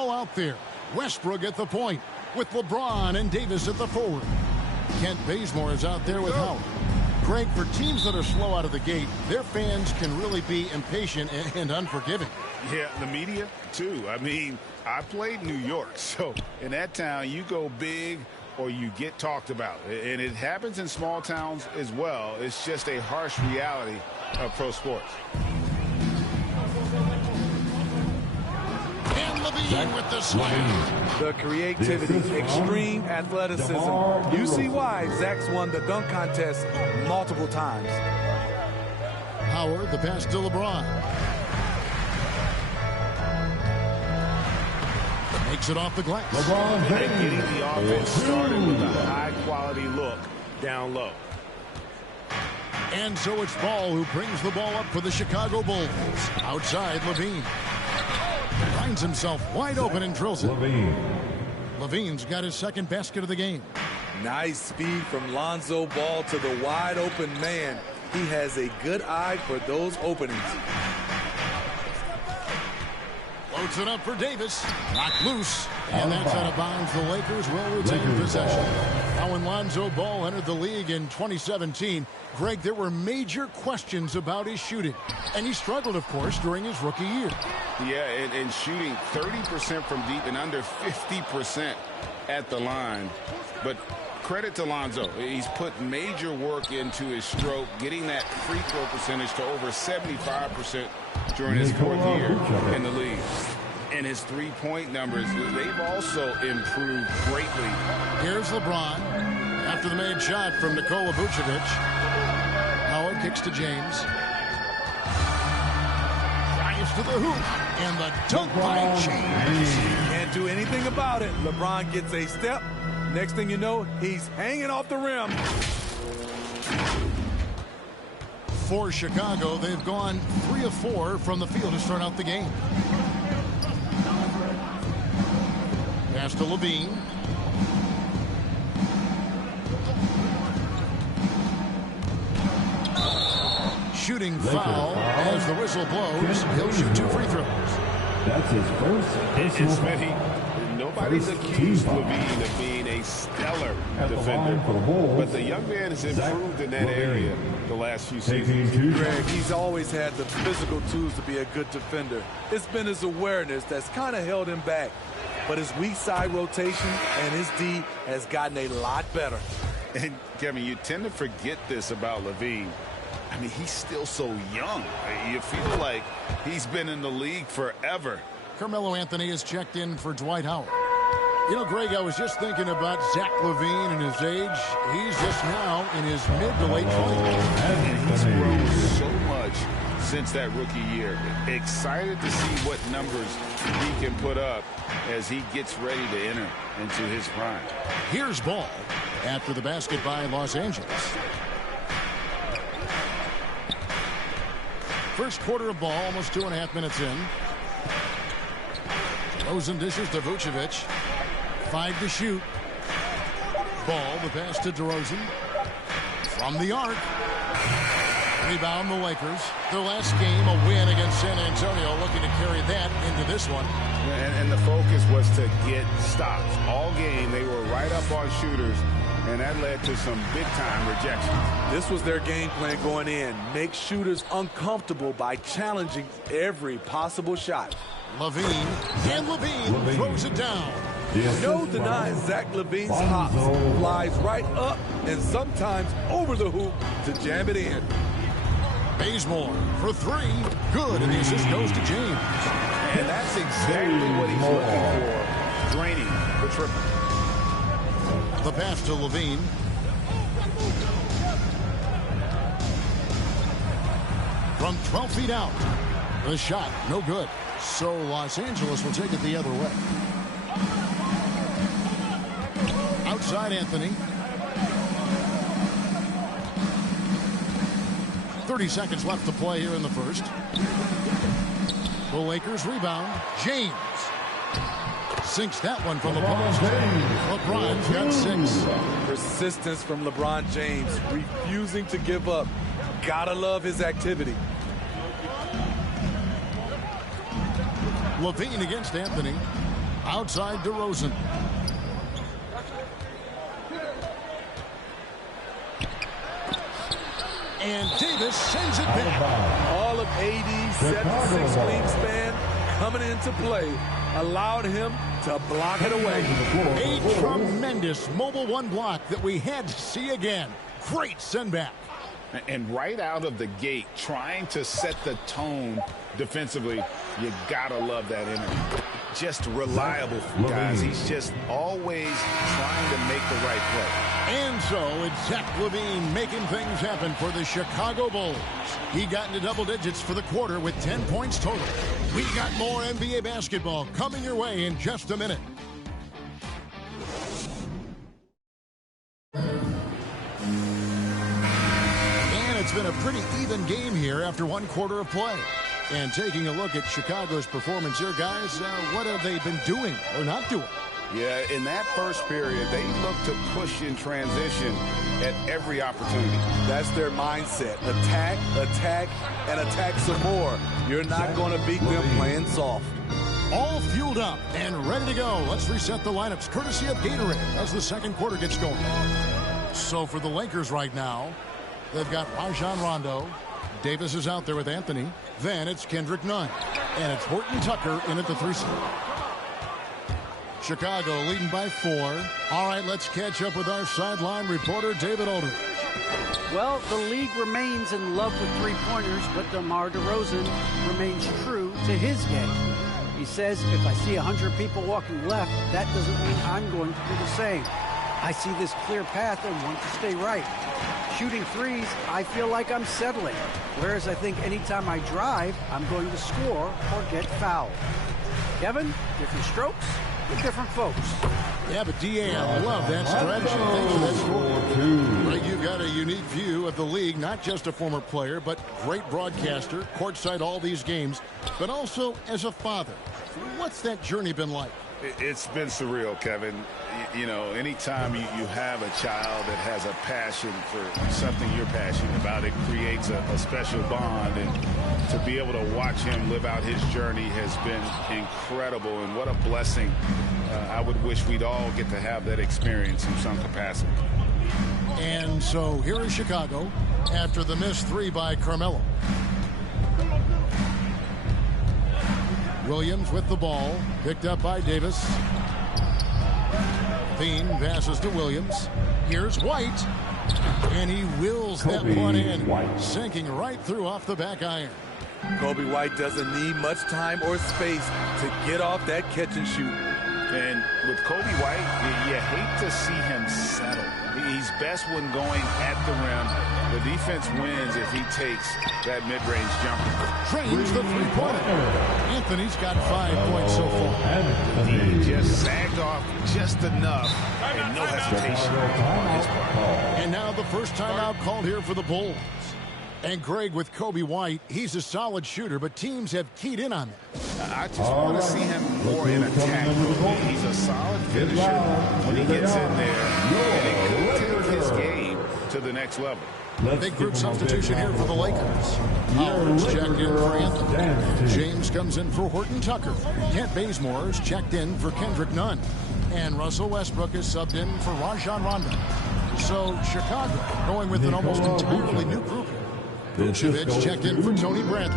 all out there. Westbrook at the point with LeBron and Davis at the forward. Kent Bazemore is out there with Howard. Greg, for teams that are slow out of the gate, their fans can really be impatient and unforgiving. Yeah, the media, too. I mean, I played New York, so in that town, you go big or you get talked about. And it happens in small towns as well. It's just a harsh reality of pro sports. And Levine with the slam. The creativity, extreme athleticism. You see why Zach's won the dunk contest multiple times. Howard, the pass to LeBron. Makes it off the glass. LeBron getting the offense started with a high-quality look down low. And so it's Ball who brings the ball up for the Chicago Bulls. Outside, Levine. Finds himself wide open and drills it. Levine's got his second basket of the game. Nice speed from Lonzo Ball to the wide open man. He has a good eye for those openings. Floats it up for Davis. Knocked loose. And that's out of bounds. The Lakers will retain possession. Now when Lonzo Ball entered the league in 2017, Greg, there were major questions about his shooting. And he struggled, of course, during his rookie year. Yeah, and shooting 30% from deep and under 50% at the line. But credit to Lonzo. He's put major work into his stroke, getting that free throw percentage to over 75% during his fourth year in the league. And his three-point numbers, they've also improved greatly. Here's LeBron after the made shot from Nikola Vucevic. Howard kicks to James. Drives to the hoop. And the dunk by James. Can't do anything about it. LeBron gets a step. Next thing you know, he's hanging off the rim. For Chicago, they've gone 3 of 4 from the field to start out the game. Pass to Levine. Shooting foul as the whistle blows. He'll shoot 2 free throws. That's his first. Nobody's accused Levine of being a stellar defender, but the young man has improved in that area the last few seasons. Greg, he's always had the physical tools to be a good defender. It's been his awareness that's kind of held him back. But his weak side rotation and his D has gotten a lot better. And, Kevin, you tend to forget this about Levine. I mean, he's still so young. You feel like he's been in the league forever. Carmelo Anthony is checked in for Dwight Howard. You know, Greg, I was just thinking about Zach LaVine and his age. He's just now in his mid to late 20s. And he's grown so much since that rookie year. Excited to see what numbers he can put up as he gets ready to enter into his prime. Here's Ball after the basket by Los Angeles. First quarter of ball, almost 2.5 minutes in. Rosen dishes to Vucevic. 5 to shoot. Ball, the pass to DeRozan. From the arc. Rebound the Lakers. Their last game, a win against San Antonio, looking to carry that into this one. And the focus was to get stops. All game, they were right up on shooters, and that led to some big-time rejections. This was their game plan going in. Make shooters uncomfortable by challenging every possible shot. Levine, and Levine throws it down. No denying Zach LaVine's hops. Flies right up and sometimes over the hoop to jam it in. Bazemore for 3. Good, and the assist goes to James. And that's exactly what he's looking for. Draining the triple. The pass to Levine. From 12 feet out. The shot, no good. So Los Angeles will take it the other way. Outside Anthony. 30 seconds left to play here in the first. The Lakers rebound. James sinks that one from the post. LeBron's got 6. Persistence from LeBron James, refusing to give up. Gotta love his activity. Levine against Anthony. Outside DeRozan. And Davis sends it back. All of AD's 76 wingspan coming into play allowed him to block it away. A tremendous mobile one block that we had to see again. Great send back. And right out of the gate, trying to set the tone defensively, you gotta love that energy. Just reliable, guys. He's just always trying to make the right play. And so it's Zach LaVine making things happen for the Chicago Bulls. He got into double digits for the quarter with 10 points total. We got more NBA basketball coming your way in just a minute. And it's been a pretty even game here after one quarter of play. And taking a look at Chicago's performance here, guys, what have they been doing or not doing? Yeah, in that first period, they looked to push in transition at every opportunity. That's their mindset. Attack, attack, and attack some more. You're not going to beat them playing soft. All fueled up and ready to go. Let's reset the lineups courtesy of Gatorade as the second quarter gets going. So for the Lakers right now, they've got Rajon Rondo. Davis is out there with Anthony. Then it's Kendrick Nunn. And it's Horton Tucker in at the 3 spot. Chicago leading by 4. All right, let's catch up with our sideline reporter, David Aldridge. Well, the league remains in love with three-pointers, but DeMar DeRozan remains true to his game. He says, if I see 100 people walking left, that doesn't mean I'm going to do the same. I see this clear path and want to stay right. Shooting threes, I feel like I'm settling. Whereas I think anytime I drive, I'm going to score or get fouled. Kevin, different strokes with different folks. Yeah, but D.A., I love that strategy. Thanks for that score. Greg, you've got a unique view of the league, not just a former player, but great broadcaster, courtside all these games, but also as a father. What's that journey been like? It's been surreal, Kevin. You know, anytime you have a child that has a passion for something you're passionate about, it creates a special bond. And to be able to watch him live out his journey has been incredible. And what a blessing. I would wish we'd all get to have that experience in some capacity. And so here is Chicago after the missed 3 by Carmelo. Williams with the ball, picked up by Davis. Bean passes to Williams. Here's White, and he wills that one in, sinking right through off the back iron. Kobe White doesn't need much time or space to get off that catch and shoot. And with Kobe White, you hate to see him settle. He's best when going at the rim. The defense wins if he takes that mid-range jumper. Drains the three-pointer. Anthony's got 5 points so far. He just sagged off just enough and no hesitation on his part. And now the first timeout called here for the Bulls. And Greg, with Kobe White, he's a solid shooter, but teams have keyed in on that. I just want to see him more in attack. He's a solid finisher when he gets in there, and it could take his game to the next level. Big group substitution here for the Lakers. Howard's checked in for Anthony. James comes in for Horton Tucker. Kent Bazemore is checked in for Kendrick Nunn. And Russell Westbrook is subbed in for Rajon Rondo. So Chicago going with an almost entirely new group. Vucevic checked in for Tony Bradley.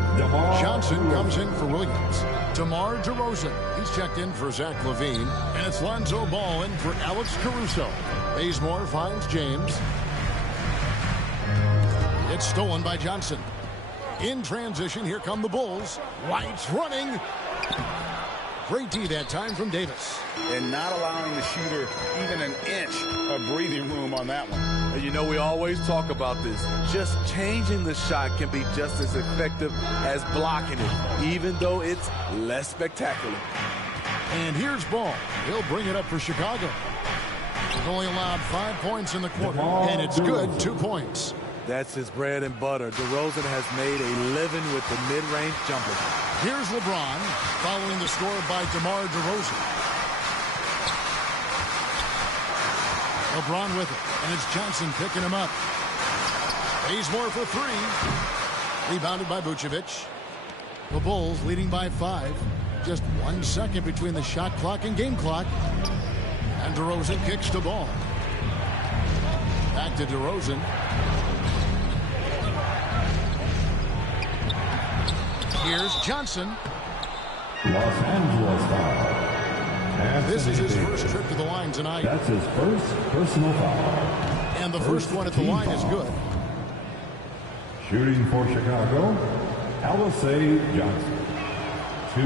Johnson comes in for Williams. DeMar DeRozan, he's checked in for Zach LaVine. And it's Lonzo Ball in for Alex Caruso. Bazemore finds James. It's stolen by Johnson. In transition, here come the Bulls. White's running. Great D that time from Davis. And not allowing the shooter even an inch of breathing room on that one. You know, we always talk about this. Just changing the shot can be just as effective as blocking it, even though it's less spectacular. And here's Ball. He'll bring it up for Chicago. They've only allowed 5 points in the quarter, and it's good, 2 points. That's his bread and butter. DeRozan has made a living with the mid-range jumper. Here's LeBron following the score by DeMar DeRozan. LeBron with it, and it's Johnson picking him up. Bazemore for 3. Rebounded by Vucevic. The Bulls leading by 5. Just 1 second between the shot clock and game clock. And DeRozan kicks the ball. Back to DeRozan. Here's Johnson. Los Angeles foul. This is his first trip to the line tonight. That's his first personal foul. And the first one at the line is good. Shooting for Chicago, Alisei Johnson.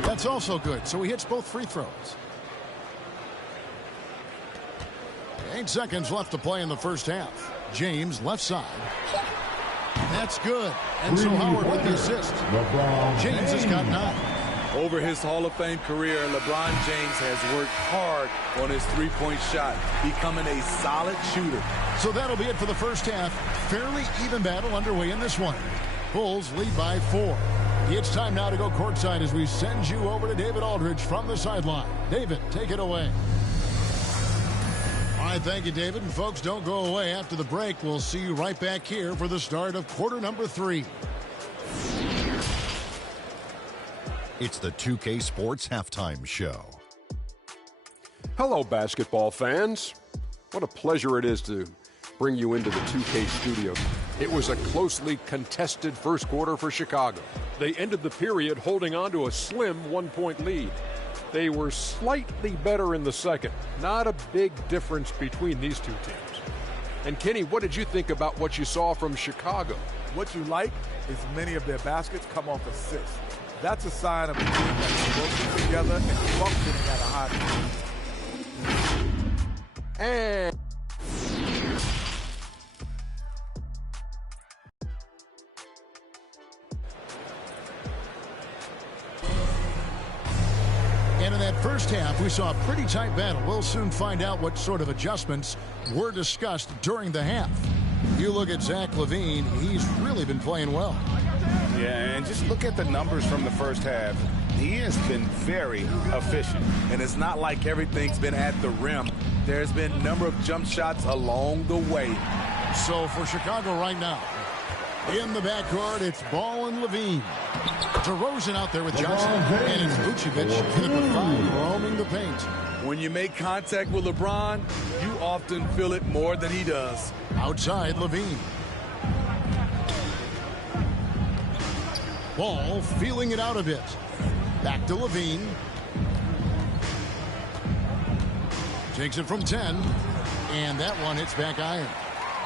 That's also good, so he hits both free throws. 8 seconds left to play in the first half. James, left side. That's good. And so Howard with the assist. James has got 9. Over his Hall of Fame career, LeBron James has worked hard on his three-point shot, becoming a solid shooter. So that'll be it for the first half. Fairly even battle underway in this one. Bulls lead by 4. It's time now to go courtside as we send you over to David Aldridge from the sideline. David, take it away. All right, thank you, David. And folks, don't go away. After the break, we'll see you right back here for the start of quarter number 3. It's the 2K Sports Halftime Show. Hello, basketball fans. What a pleasure it is to bring you into the 2K studio. It was a closely contested first quarter for Chicago. They ended the period holding on to a slim 1-point lead. They were slightly better in the second. Not a big difference between these two teams. And Kenny, what did you think about what you saw from Chicago? What you like is many of their baskets come off assists. That's a sign of a team that's working together and functioning at a high level. And in that first half, we saw a pretty tight battle. We'll soon find out what sort of adjustments were discussed during the half. You look at Zach LaVine, he's really been playing well. Yeah, and just look at the numbers from the first half. He has been very efficient. And it's not like everything's been at the rim. There's been a number of jump shots along the way. So for Chicago right now, in the backcourt, it's Ball and LaVine. DeRozan out there with Johnson, and it's Vucevic in the 5 roaming the paint. When you make contact with LeBron, you often feel it more than he does. Outside, LaVine. Ball feeling it out a bit. Back to LaVine. Takes it from 10. And that one hits back iron.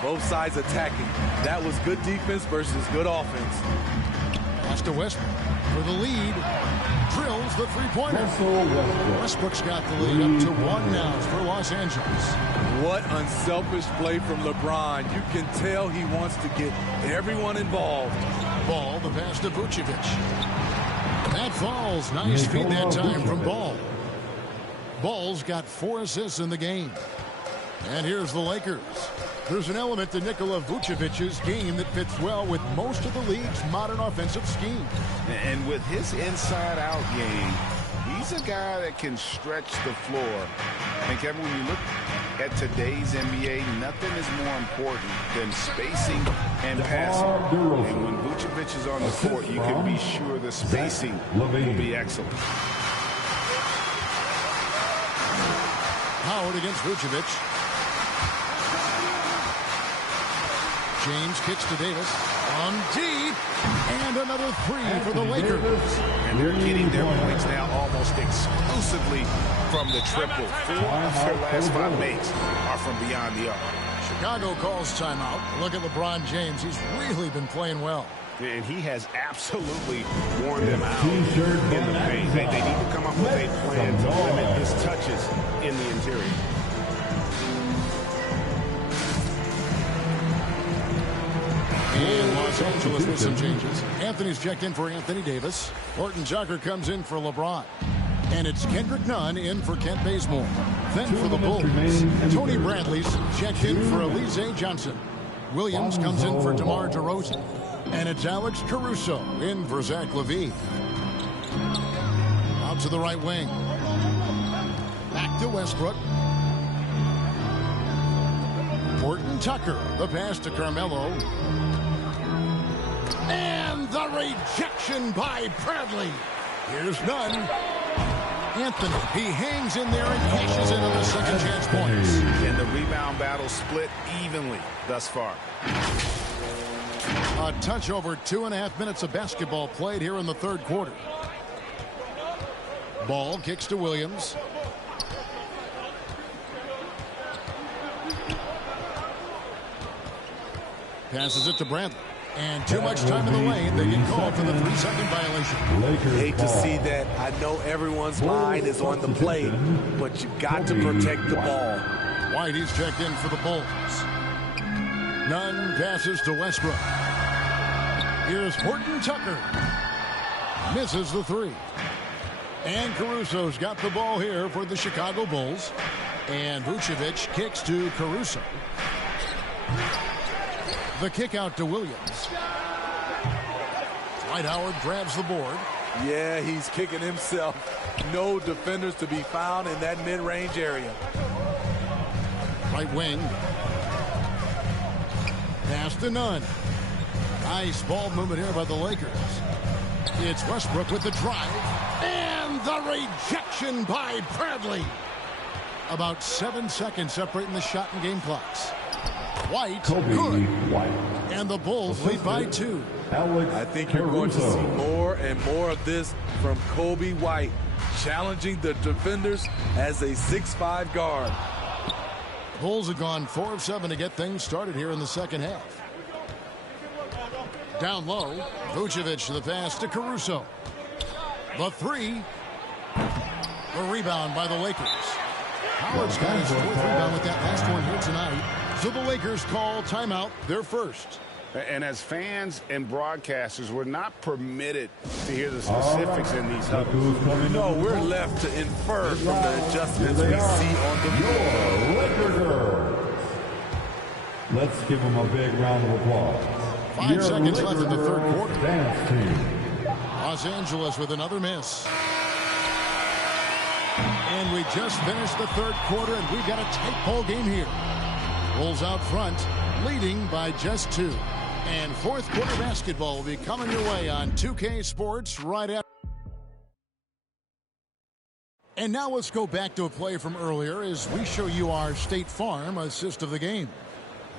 Both sides attacking. That was good defense versus good offense. Pass to Westbrook for the lead. Drills the three-pointer. Westbrook's got the lead up to 1 now for Los Angeles. What unselfish play from LeBron. You can tell he wants to get everyone involved. Ball, the pass to Vucevic. That falls. Nice feed that time from Ball. Ball's got 4 assists in the game. And here's the Lakers. There's an element to Nikola Vucevic's game that fits well with most of the league's modern offensive scheme. And with his inside-out game, he's a guy that can stretch the floor. And Kevin, when you look at today's NBA, nothing is more important than spacing and passing. And when Vucevic is on the court, you can be sure the spacing will be excellent. Howard against Vucevic. James kicks to Davis. On deep. And another 3 for the Lakers. And they're getting their points now almost exclusively from the triple. 4 of their last 5 makes are from beyond the arc. Chicago calls timeout. Look at LeBron James. He's really been playing well. And he has absolutely worn them out in the paint. They need to come up with a plan to limit his touches in the interior. And Los Angeles with some changes. Anthony's checked in for Anthony Davis. Horton Tucker comes in for LeBron. And it's Kendrick Nunn in for Kent Bazemore. Then for the Bulls, Tony Bradley's checked in for Alizé Johnson. Williams comes in for DeMar DeRozan. And it's Alex Caruso in for Zach LaVine. Out to the right wing. Back to Westbrook. Horton Tucker, the pass to Carmelo. And the rejection by Bradley. Here's Nunn. Anthony, he hangs in there and cashes in on the second chance points. And the rebound battle split evenly thus far. A touch over 2.5 minutes of basketball played here in the third quarter. Ball kicks to Williams. Passes it to Bradley. And too much time in the lane. They get called for the 3-second violation. Hate to see that. I know everyone's mind is on the play, but you got to protect the ball. White, he's checked in for the Bulls. Nunn passes to Westbrook. Here's Horton Tucker. Misses the three. And Caruso's got the ball here for the Chicago Bulls. And Vucevic kicks to Caruso. The kick out to Williams. Dwight Howard grabs the board. Yeah, he's kicking himself. No defenders to be found in that mid-range area. Right wing. Pass to Nunn. Nice ball movement here by the Lakers. It's Westbrook with the drive. And the rejection by Bradley. About 7 seconds separating the shot and game clocks. White, good. And the Bulls lead by 2. I think you're going to see more and more of this from Kobe White, challenging the defenders as a 6'5" guard. Bulls have gone 4 of 7 to get things started here in the second half. Down low, Vucevic the pass to Caruso. The three. The rebound by the Lakers. Howard's got his 4th rebound with that last one here tonight. So the Lakers call timeout, their first. And as fans and broadcasters, we're not permitted to hear the specifics in these huddles. No, we're left to infer from the adjustments we see on the floor. Let's give them a big round of applause. 5 seconds left in the third quarter. Los Angeles with another miss. And we just finished the third quarter, and we've got a tight ball game here. Bulls out front, leading by just 2. And fourth quarter basketball will be coming your way on 2K Sports right after. And now let's go back to a play from earlier as we show you our State Farm assist of the game.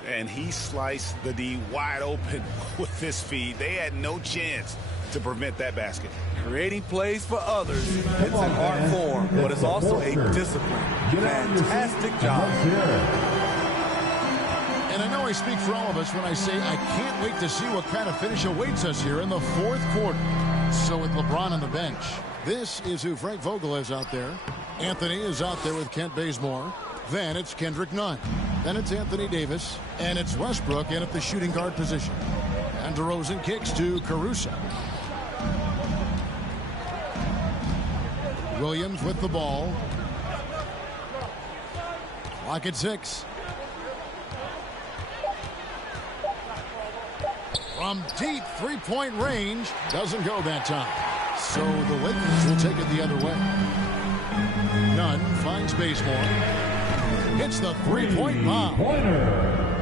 And he sliced the D wide open with his feed. They had no chance to prevent that basket. Creating plays for others. It's an art form, but it's also a discipline. Fantastic job. And I know I speak for all of us when I say I can't wait to see what kind of finish awaits us here in the fourth quarter. So with LeBron on the bench, this is who Frank Vogel is out there. Anthony is out there with Kent Bazemore. Then it's Kendrick Nunn. Then it's Anthony Davis. And it's Westbrook in at the shooting guard position. And DeRozan kicks to Caruso. Williams with the ball. Clock at 6. From deep three-point range. Doesn't go that time. So the Lakers will take it the other way. Nunn finds Bazemore. Hits the three-point bomb.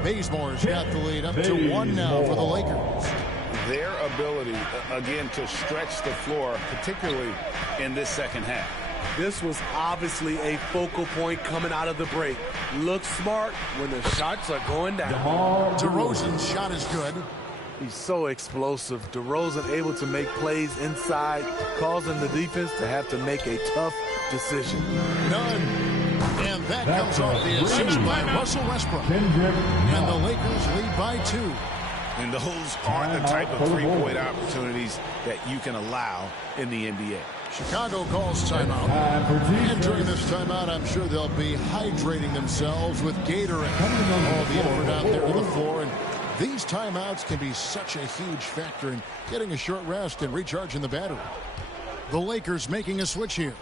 Bazemore's got the lead up to 1 now for the Lakers. Their ability, again, to stretch the floor, particularly in this second half. This was obviously a focal point coming out of the break. Looks smart when the shots are going down. DeRozan's shot is good. He's so explosive. DeRozan able to make plays inside, causing the defense to have to make a tough decision. None. And that comes off the assist by Russell Westbrook. And the Lakers lead by 2. And those aren't the type of three-point opportunities that you can allow in the NBA. Chicago calls timeout. And during this timeout, I'm sure they'll be hydrating themselves with Gatorade. All the effort out there to the floor. And these timeouts can be such a huge factor in getting a short rest and recharging the battery. The Lakers making a switch here.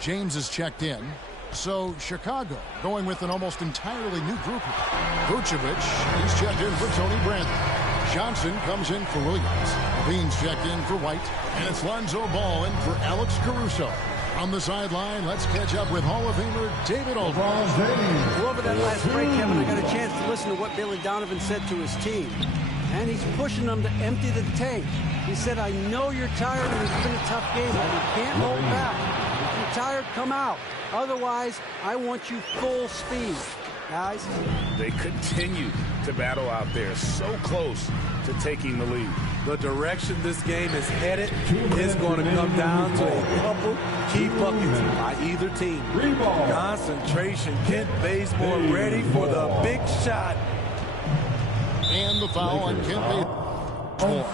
James is checked in. So Chicago going with an almost entirely new group. Vucevic, he's checked in for Tony Bradley. Johnson comes in for Williams. Bean's checked in for White. And it's Lonzo Ball in for Alex Caruso. On the sideline, let's catch up with Hall of Famer David Aldridge. Well, over that last break, Kevin, I got a chance to listen to what Billy Donovan said to his team. And he's pushing them to empty the tank. He said, I know you're tired and it's been a tough game, but we can't hold back. If you tired, come out. Otherwise, I want you full speed. Guys, they continue to battle out there, so close to taking the lead. The direction this game is headed is going to come down to a couple key buckets by either team. Concentration. Kent Bazemore ready for the big shot. And the foul on Kent Bazemore.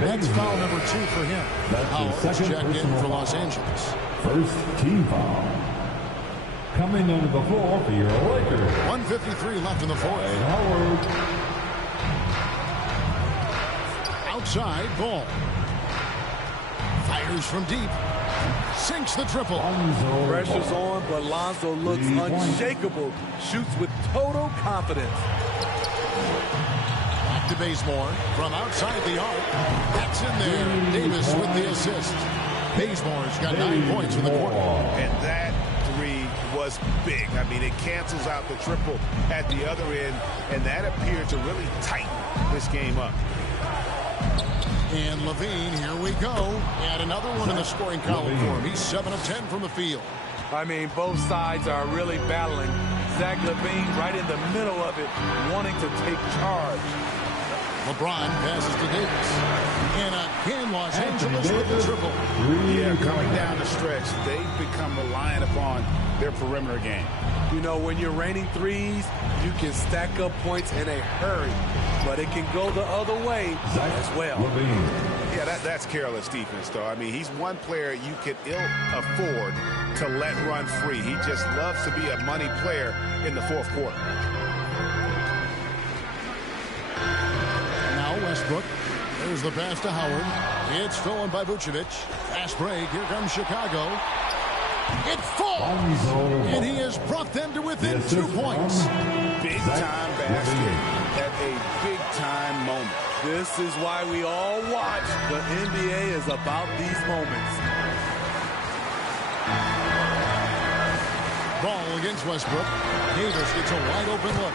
That's foul number 2 for him. Howard's checked in for Los Angeles. First team foul. Coming onto the floor for your Lakers. 1:53 left in the fourth. Howard. Outside ball. Fires from deep. Sinks the triple. Pressure's on, but Lonzo looks unshakable. Shoots with total confidence. Back to Bazemore from outside the arc. That's in there. Davis with the assist. Bazemore's got 9 points in the quarter. And that three was big. I mean, it cancels out the triple at the other end, and that appeared to really tighten this game up. And Levine, here we go. And another one in the scoring column for him. He's 7 of 10 from the field. I mean, both sides are really battling. Zach LaVine right in the middle of it, wanting to take charge. LeBron passes to Davis. And again, Los Angeles with the triple. Yeah, coming down the stretch, they've become reliant upon their perimeter game. You know, when you're raining threes, you can stack up points in a hurry, but it can go the other way as well. Yeah, that's careless defense, though. I mean, he's one player you can ill afford to let run free. He just loves to be a money player in the fourth quarter. Now Westbrook. There's the pass to Howard. It's stolen by Vucevic. Fast break. Here comes Chicago. It falls. And he has brought them to within 2 points. Big-time basket at a big-time moment. This is why we all watch. The NBA is about these moments. Ball against Westbrook. Davis gets a wide-open look.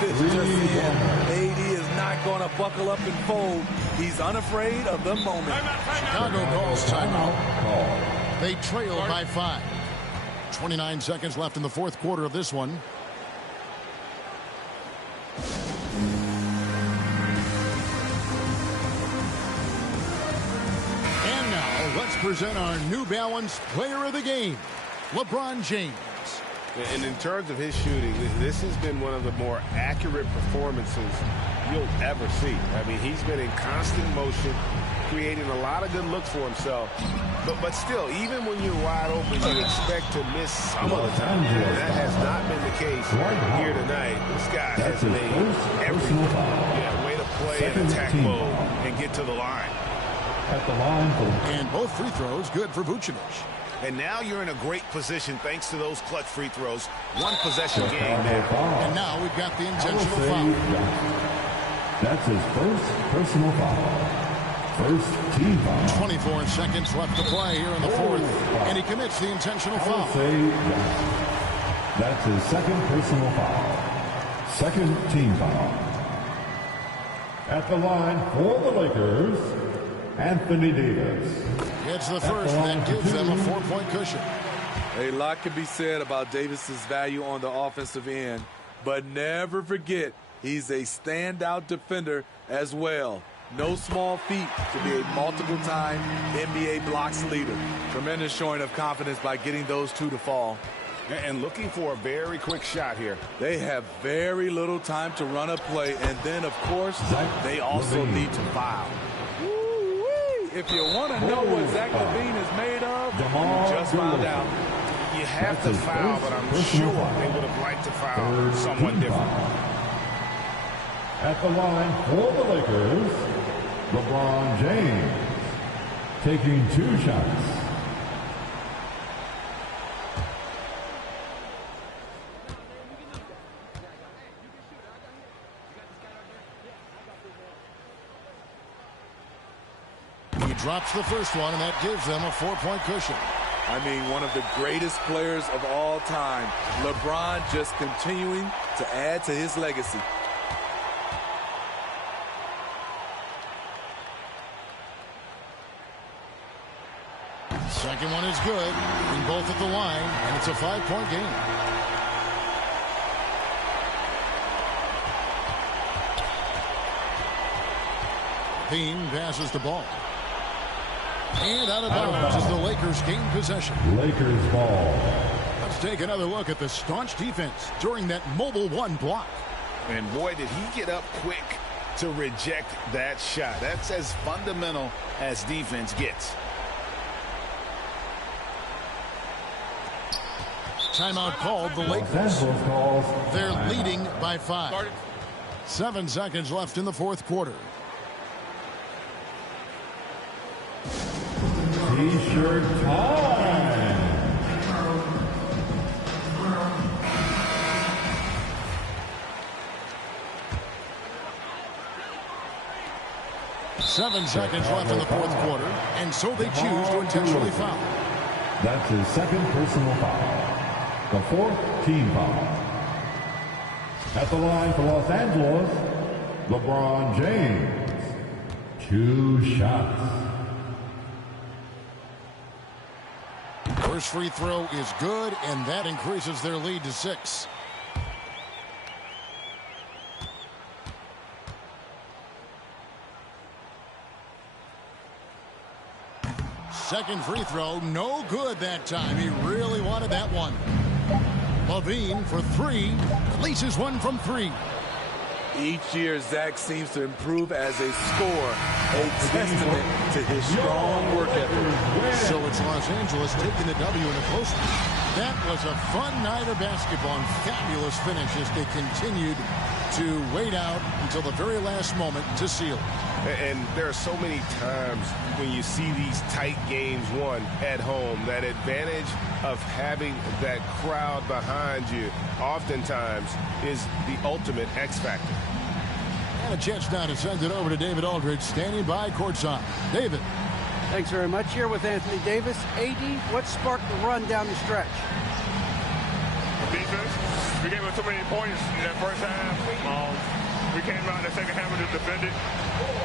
This just in. AD is not going to buckle up and fold. He's unafraid of the moment. Chicago calls timeout. They trail by 5. 29 seconds left in the fourth quarter of this one. And now let's present our New Balance Player of the Game, LeBron James. And in terms of his shooting, this has been one of the more accurate performances you'll ever see. I mean, he's been in constant motion, creating a lot of good looks for himself. But still, even when you're wide open, you expect to miss some of the time. That has not been the case here tonight. This guy has made every way to play in attack mode and get to the line. At the line for... And both free throws good for Vucevic. And now you're in a great position thanks to those clutch free throws. One possession game now. And now we've got the intentional foul. That's his first personal foul. First team foul. 24 seconds left to play here in the fourth. And he commits the intentional foul. That's his second personal foul. Second team foul. At the line for the Lakers, Anthony Davis. It's the first that gives them a 4-point cushion. A lot can be said about Davis's value on the offensive end, but never forget he's a standout defender as well. No small feat to be a multiple-time NBA blocks leader. Tremendous showing of confidence by getting those two to fall. And looking for a very quick shot here. They have very little time to run a play, and then, of course, they also need to foul. If you want to know what Zach LaVine is made of, you just found out. You have to foul, but I'm sure they would have liked to foul someone different. At the line for the Lakers, LeBron James taking 2 shots. He drops the first one, and that gives them a 4-point cushion. I mean, one of the greatest players of all time. LeBron just continuing to add to his legacy. is good. Being both at the line, and it's a 5-point game. Bean passes the ball. And out of bounds as the Lakers gain possession. Lakers ball. Let's take another look at the staunch defense during that mobile one block. And boy, did he get up quick to reject that shot. That's as fundamental as defense gets. Timeout called the Lakers. They're leading by 5. 7 seconds left in the fourth quarter. T-shirt time. Seven seconds left in the fourth quarter, and so they choose to intentionally foul. That's his second personal foul. The fourth team foul. At the line for Los Angeles, LeBron James. 2 shots. First free throw is good, and that increases their lead to 6. Second free throw, no good that time. He really wanted that one. Levine for 3, releases one from 3. Each year, Zach seems to improve as a scorer, a testament to his strong work ethic. So it's Los Angeles taking the W in a close one. That was a fun night of basketball and fabulous finish as they continued to wait out until the very last moment to seal it. And there are so many times when you see these tight games won at home, that advantage of having that crowd behind you oftentimes is the ultimate X factor. And a chance now to send it over to David Aldridge, standing by courtside. David. Thanks very much. Here with Anthony Davis. AD, what sparked the run down the stretch? Defense. We gave up too many points in that first half. We came out in the second half and just defended.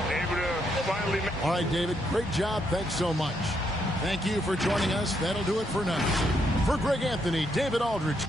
Able to finally. All right, David. Great job. Thanks so much. Thank you for joining us. That'll do it for now. For Greg Anthony, David Aldridge.